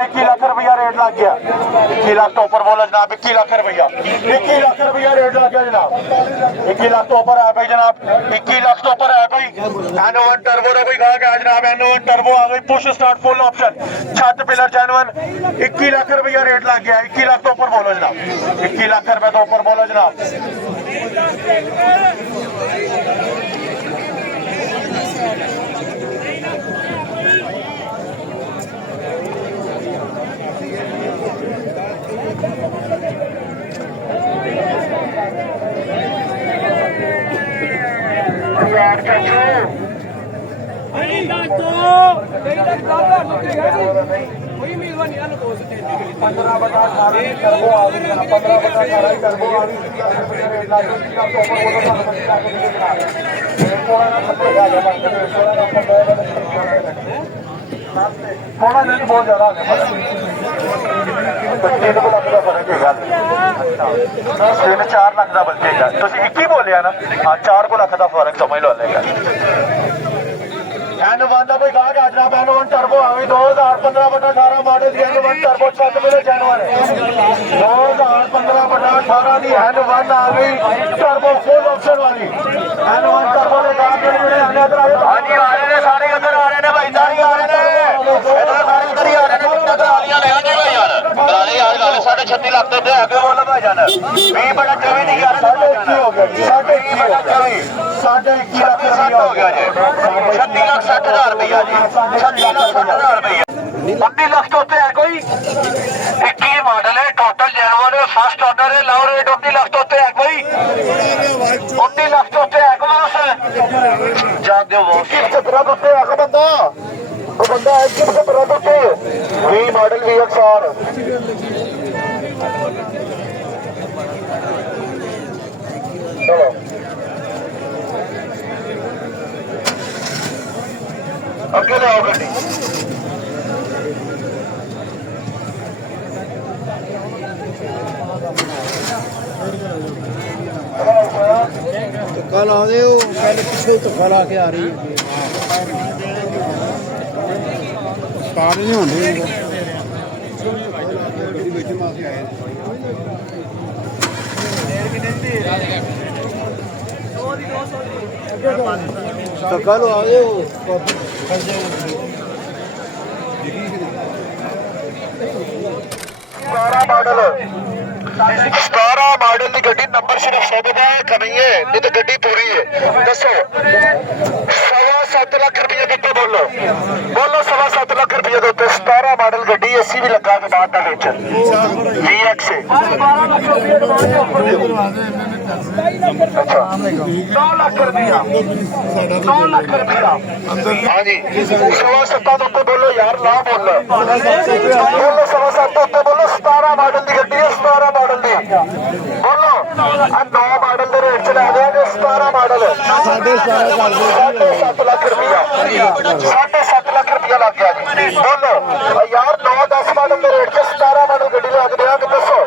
21 लाख रुपया रेट लग गया। 21 लाख तो ऊपर बोला जनाब। 21 लाख रुपया 21 लाख रुपया रेट लग गया जनाब। 21 लाख तो ऊपर है भाई जनाब। 21 लाख तो ऊपर है भाई। N1 टर्बो का कोई कहा गया जनाब। N1 टर्बो आ गई, पुश स्टार्ट फुल ऑप्शन, छत पिलर जेन्युइन। 21 लाख रुपया रेट लग गया। 21 लाख तो ऊपर बोलो जनाब। 21 लाख रुपया तो ऊपर बोलो जनाब। कोई उम्मीदवार नहीं आना तो सकते 15 बटा 18 टर्बो आ गई। 15 बटा 18 टर्बो आ गई। थोड़ा नहीं बहुत ज्यादा फर्क है। 4 लाख का बचेगा। तुम 21 बोलिया ना। हाँ 4 लाख का फर्क समझ लो। N1 का कोई कहा गया जनाब। N1 टर्बो आ गई 2015 बटा 18 मॉडल की N1 टर्बो 7 मिले जेन्युइन है। 2015 बटा 18 की N1 आ गई टर्बो फुल ऑप्शन वाली N1 टर्बो ने कहा कि हाँ जी आ रहे हैं सारे इधर आ रहे हैं भाई। सारे आ रहे हैं इधर सारे इधर ही आ रहे हैं। दलालियां ले आने भाई यार। दलाली यार गाले 36 लाख तो दे आगे बोला भाई जान। 20 बटा 24 नहीं आ रहा। 21 हो गया जी। 21 बटा 24 21 लाख हो गया जी। 36 लाख 60,000 रुपया जी। 36 लाख 60,000 रुपया। 19 लाख तो होते है कोई। 21 मॉडल है, टोटल जेन्युइन है, फर्स्ट ऑर्डर है, लाओ रेट 19 लाख तो होते है कोई। 19 लाख तो होते है कोई। जाग दो वो किसके तरह होते है बंदा। वो बंदा है किसके तरह होते। 20 मॉडल VXR चलो अकेले आओ गड्डी। ਧੱਕਾ ਲਾ ਦੇ। ਉਹ ਪਹਿਲੇ ਪਿੱਛੋਂ ਧੱਕਾ ਲਾ ਕੇ ਆ ਰਹੀ ਹੈ। ਸਟਾਰਟ ਨਹੀਂ ਹੁੰਦੀ। ਵਿੱਚ ਮਾਸੇ ਆਏ ਧੱਕਾ ਲਵਾ ਦੇ। 17 मॉडल की गड्डी नंबर सिर्फ 100 का कमी है, नहीं तो गड्डी पूरी है। दसो 7.25 लाख रुपये कितने बोलो। बोलो 7.25 लाख रुपये के उत्ते 17 मॉडल गड्डी एसी भी लगा के बाद VX है। अच्छा 9 लाख रुपया 9 लाख रुपया। हाँ जी 7.25 उत्ते बोलो यार ना बोलो। बोलो 7.25 उत्ते बोलो। 17 मॉडल की गड्डी है। 17 मॉडल की बोलो। 9 मॉडल के रेट चला देंगे। 17 मॉडल 7.5 लाख रुपया 7.5 लाख रुपया लग गया जी। बोलो यार 9-10 मॉडल के रेट से 17 मॉडल गड्डी लग दिया। दसो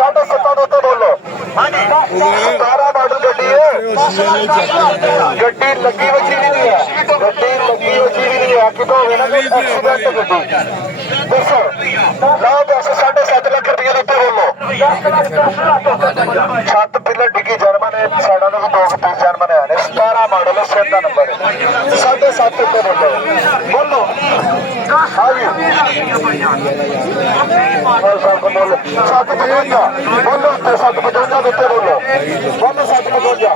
7.5 उत्ते बोलो। 17 मॉडल गड्डी है। गड्डी लगी वजी भी नहीं है। गड्डी लगी वजी भी नहीं है कि तो एक्सीडेंट गड्डी। दसो लाओ 7.5 लाख रुपये के उत्ते बोलो। छत पिलर डिग्गी जर्मन है। साइडों में 2 पीस जर्मन है। 17 मॉडल है। 7 का नंबर है। 7.5 उत्ते बोलो। बोलो हाँ जी 7.55 बोलो। 7.55 उत्ते बोलो। बोलो 7.55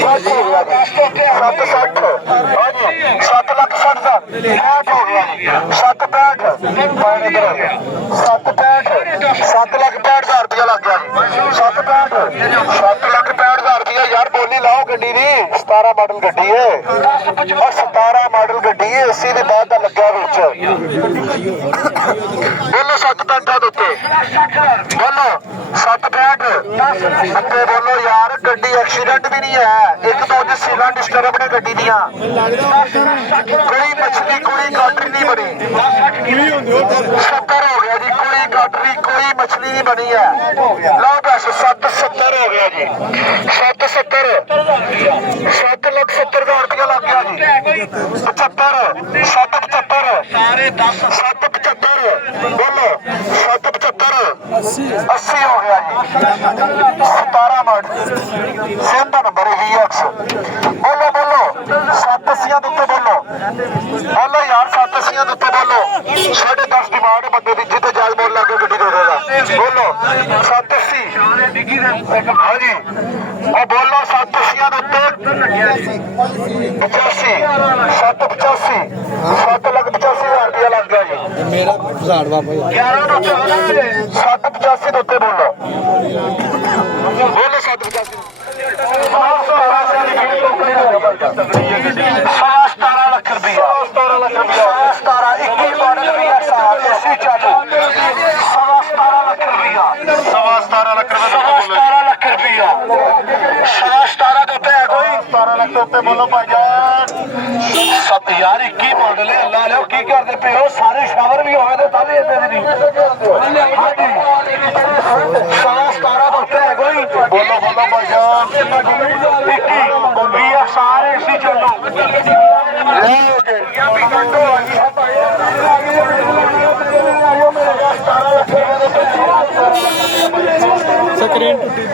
7.60 हाँ जी 7 लाख 60,000 हो गया। 7.65 7 लाख 65,000 रुपया लग गया। 7 लाख 65,000 रुपया यार बोली लाओ गड्डी दी। 17 मॉडल गड्डी है और 17 मॉडल गड्डी है। एसी के बाद लगा विच बोलो 7.65 उत्ते बोलो 7.65 उत्ते बोलो यार। गड्डी एक्सीडेंट भी नहीं है। एक तो सीला डिस्टर्ब ने गड्डी दिया। कोई मछली कोई गाटरी नहीं बनी। 70 हो गया जी। कोई गाटरी कोई मछली ਨਹੀਂ ਬਣੀ ਹੈ। ਲਓ ਬਸ 770 ਹੋ ਗਿਆ ਜੀ। 770 7,70,000 ਰੁਪਇਆ ਲੱਗ ਗਿਆ ਜੀ। 75 775 ਸਾਰੇ 10 775 ਬੋਲੋ 775 80 ਹੋ ਗਿਆ ਜੀ। 17 ਮਿੰਟ ਸਿੰਧ ਨੰਬਰ VX ਬੋਲੋ ਬੋਲੋ 7 80 ਦੇ ਉੱਤੇ ਬੋਲੋ ਬੋਲੋ ਯਾਰ 7 80 ਦੇ ਉੱਤੇ ਬੋਲੋ 10.5 ਡਿਮਾਂਡ ਬੰਦੇ ਦੀ ਜਿੱਤੇ ਜਾਇਜ਼ ਮੁੱਲ ਲਾ ਕੇ ਗੱਡੀ ਦੇ ਦੇਗਾ ਬੋਲੋ 780 ਹਾਂਜੀ ਉਹ ਬੋਲੋ 780 ਦੇ ਉੱਤੇ 85 785 7,85,000 ਰੁਪਇਆ ਲੱਗ ਗਿਆ ਜੀ। ਮੇਰਾ ਝਾੜ ਵਾਪਸ 785 ਦੇ ਉੱਤੇ ਬੋਲੋ ਬੋਲੋ 785 17 ਲੱਖ ਰੁਪਇਆ 17 ਲੱਖ ਰੁਪਇਆ 17 21 ਮਾਡਲ ਵੀ ਹੈ ਸਾਲ ਐਸੀ ਚਾਲੂ 17 ਲੱਖ ਰੁਪਇਆ 17 ਲੱਖ ਰੁਪਇਆ 17 ਲੱਖ ਰੁਪਇਆ 17 ਦੇ ਉੱਤੇ ਹੈ ਕੋਈ 17 ਲੱਖ ਦੇ ਉੱਤੇ ਬੋਲੋ ਭਾਈਜਾਨ 7 ਯਾਰ 21 ਮਾਡਲ ਹੈ ਅੱਲਾ ਲਿਓ ਕੀ ਕਰਦੇ ਪਏ ਹੋ ਸਾਰੇ ਸ਼ਾਵਰ ਵੀ ਹੋਏ ਤੇ ਤਾਂ ਵੀ ਇੱਦਾਂ ਦੀ ਨਹੀਂ 17 ਦੇ ਉੱਤੇ ਹੈ ਕੋਈ ਬੋਲੋ ਬੋਲੋ ਭਾਈਜਾਨ 21 ਵੀ ਹੈ ਸਾਰੇ ਇਸੀ ਚੱਲੋ ਸਕਰੀਨ ਟੁੱਟੀ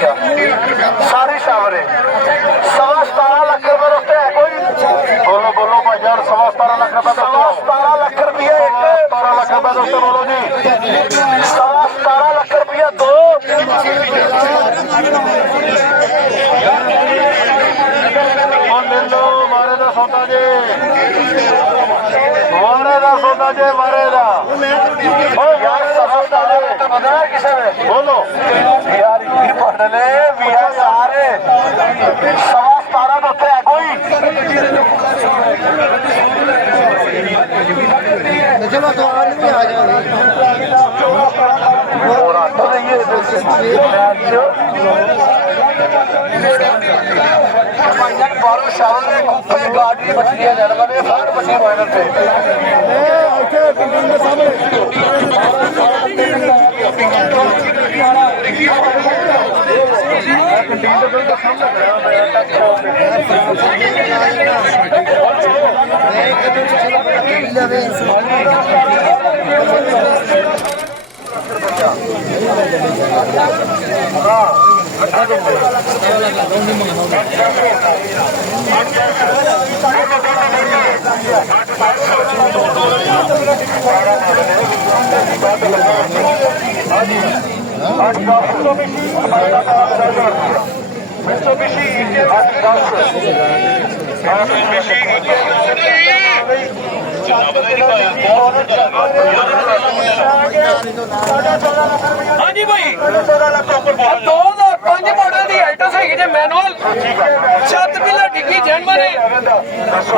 सारी शावरे 17 लाख रुपए रुपये है कोई बोलो बोलो भाईजान 17 लाख रुपए 17 लाख रुपया 17 लाख रुपए दोस्तों बोलो जी 17 लाख रुपया दो ले लो मारे दा सौदा जी मारे दा सौदा जी मारे दा यार 17 बता किसे बोलो यार ये पढ़ने बिया सारे 17 होते हैं कोई चलो तो और भी आ जाओ और आता नहीं है बारो शावर में कुप्पे गाड़ी मछलियां जानवर में फाड़ बच्चे माइनर पे हाँ जी भाई 2005 मॉडल की एल्टस है जे मैनुअल छत पिलर डिग्गी जेनवन है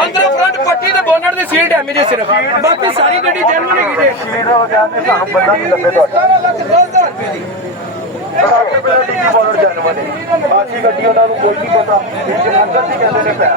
अंदर फ्रंट पट्टी ते बोनट दी सील डैमेज है सिर्फ बाकी सारी गड्डी जेनवन है जे बाकी गड्डी उन्होंने कोई नहीं पता अंदर ही कहते हैं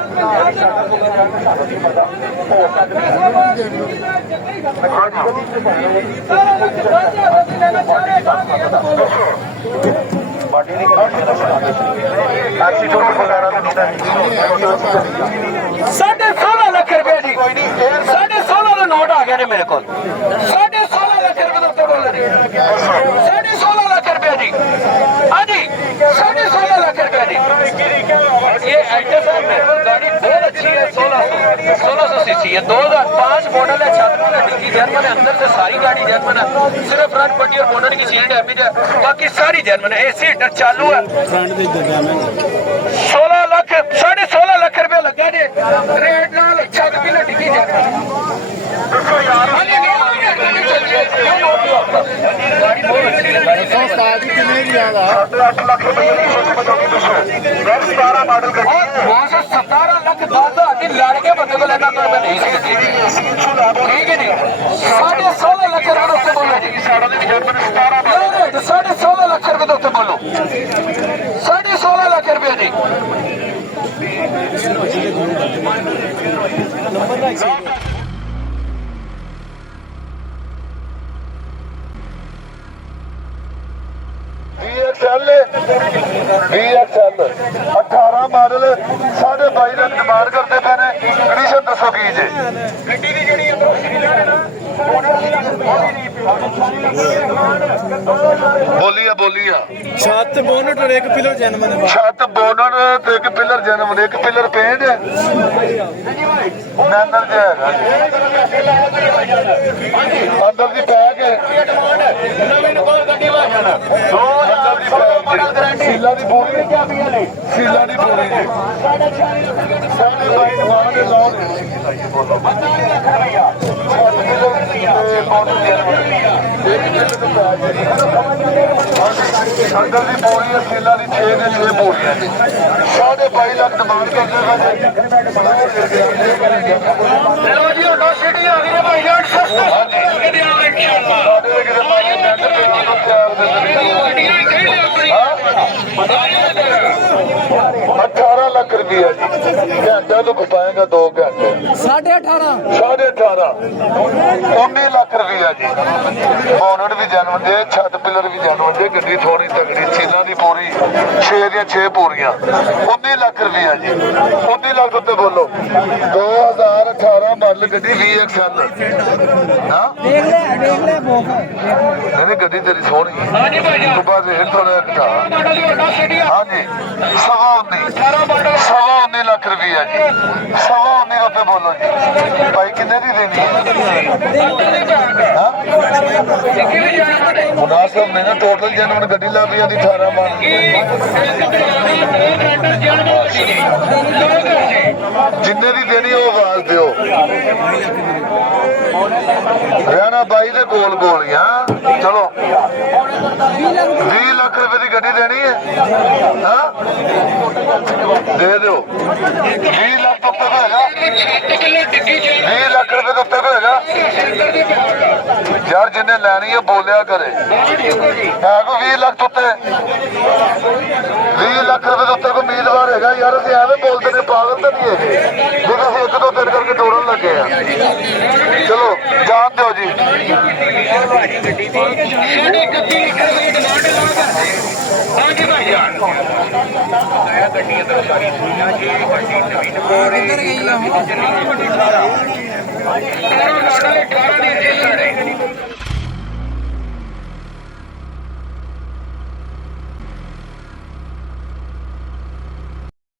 साढ़े 16 लाख रुपया जी कोई नहीं 16.5 का नोट आ गया मेरे को 16.5 लाख रुपए का बोल रही 16.5 लाख रुपया जी हाँ जी 16.5 लाख रुपया जी ये एल्टस है मेरे को गाड़ी बहुत अच्छी है 1600 cc होती है 2005 मॉडल है, छत में डिग्गी जर्मन है, अंदर से सारी गाड़ी जर्मन है, सिर्फ फ्रंट पट्टी और बोनट की सील डैमेज है, बाकी सारी जर्मन है। एसी हीटर चालू है। 16 लाख 16.5 लाख रुपया लगा जे रेट नाल छत की डिग्गी जर्मन। मॉडल 17 लाख 10,000 की लड़के बंदे को लेना तो मैं नहीं सकती, ठीक है जी। 16.5 लाख रुपए दोस्तों बोलो जी, 16.5 लाख रुपए दोस्तों बोलो, 16.5 लाख रुपया जी। VXL 18 मॉडल 22.5 लाख डिमांड करते पे ने। कंडीशन दसो की जे ਗੱਡੀ ਦੀ ਜਿਹੜੀ ਅੰਦਰੋਂ ਸੀਲਾ ਹੈ ਨਾ बोलिया छत बोनट और एक पिलर जन्मन है। छत बोनट ते एक पिलर जन्म एक पिलर पेंट है मैनर जो है अंदर दी पैक है सीला दी पूरी सीला दी पूरी अंदर दी पूरी है सीला दी 6 ने 6 पूरी 22.5 लाख डिमांड करते हैं। अठारह लाख रुपया जी घंटा तो पाएगा 2 घंटे 18.5 19 लाख रुपया जी। बोनट भी जन्म दे छत पिलर भी जन्म दे गड्डी थोड़ी तगड़ी सीला दी पूरी 6 दी 6 पूरियां 19 लाख रुपया जी। 19 लाख उत्ते बोलो 2018 मॉडल गड्डी VXL नहीं गड्डी तेरी सोहनी तू बाद रेट थोड़ा घटा। हाँ जी 19 लाख रुपया जी 19 रुपए बोलो जी भाई किन्ने दी देनी है मुनासिब नहीं ना टोटल जनवन गड्डी ला भी आती 18 मॉडल जिन्ने दी देनी वो आवाज दियो हरियाणा बाई दे गोल गोलियां चलो 20 लाख रुपए की गड्डी देनी है हाँ दे दो 20 लाख तो उत्ते होगा 20 लाख रुपए तो उत्ते होगा यार जिन्हें लैनी है बोलिया करे है को 20 लाख तो उत्ते 20 लाख रुपए तो उत्ते को उम्मीदवार है यार असं एवं बोलते ने पागल तो नहीं है देखो एक दो दिन करके दौड़न लगे हैं। चलो जान दो जी गड्डी